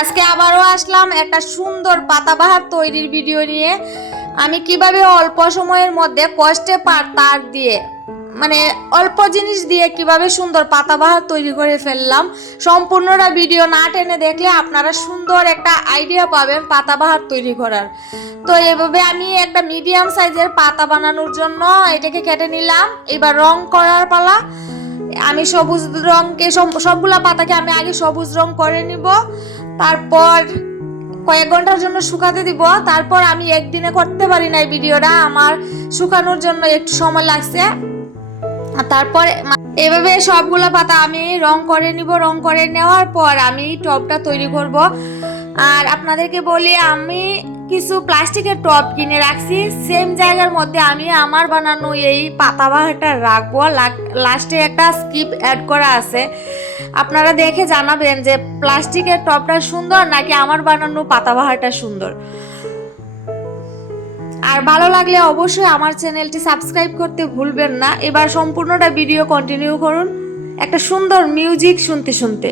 আজকে আবারও আসলাম একটা সুন্দর পাতাবাহার তৈরির ভিডিও নিয়ে। আমি কীভাবে অল্প সময়ের মধ্যে কষ্টে পার তার দিয়ে মানে অল্প জিনিস দিয়ে কীভাবে সুন্দর পাতাবাহার তৈরি করে ফেললাম, সম্পূর্ণটা ভিডিও না টেনে দেখলে আপনারা সুন্দর একটা আইডিয়া পাবেন পাতাবাহার তৈরি করার। তো এভাবে আমি একটা মিডিয়াম সাইজের পাতা বানানোর জন্য এটাকে কেটে নিলাম। এবার রং করার পালা। আমি সবুজ রঙকে সব- সবগুলা পাতাকে আমি আগে সবুজ রং করে নিব। তারপর কয়েক ঘণ্টার জন্য শুকাতে দিব। তারপর আমি একদিনে করতে পারি না এই ভিডিওটা। আমার শুকানোর জন্য একটু সময় লাগছে। তারপর এভাবে সবগুলো পাতা আমি রং করে নিব। রং করে নেওয়ার পর আমি টবটা তৈরি করব। আর আপনাদেরকে বলি, আমি কিছু প্লাস্টিকের টব কিনে রাখছি। সেম জায়গার মধ্যে আমি আমার বানানো এই পাতাবাহারটা রাখব। লাস্টে একটা স্কিপ অ্যাড করা আছে। আপনারা দেখে জানাবেন যে প্লাস্টিকের টবটা সুন্দর নাকি আমার বানানো পাতাবাহারটা সুন্দর। আর ভালো লাগলে অবশ্যই আমার চ্যানেলটি সাবস্ক্রাইব করতে ভুলবেন না। এবার সম্পূর্ণটা ভিডিও কন্টিনিউ করুন। একটা সুন্দর মিউজিক শুনতে শুনতে।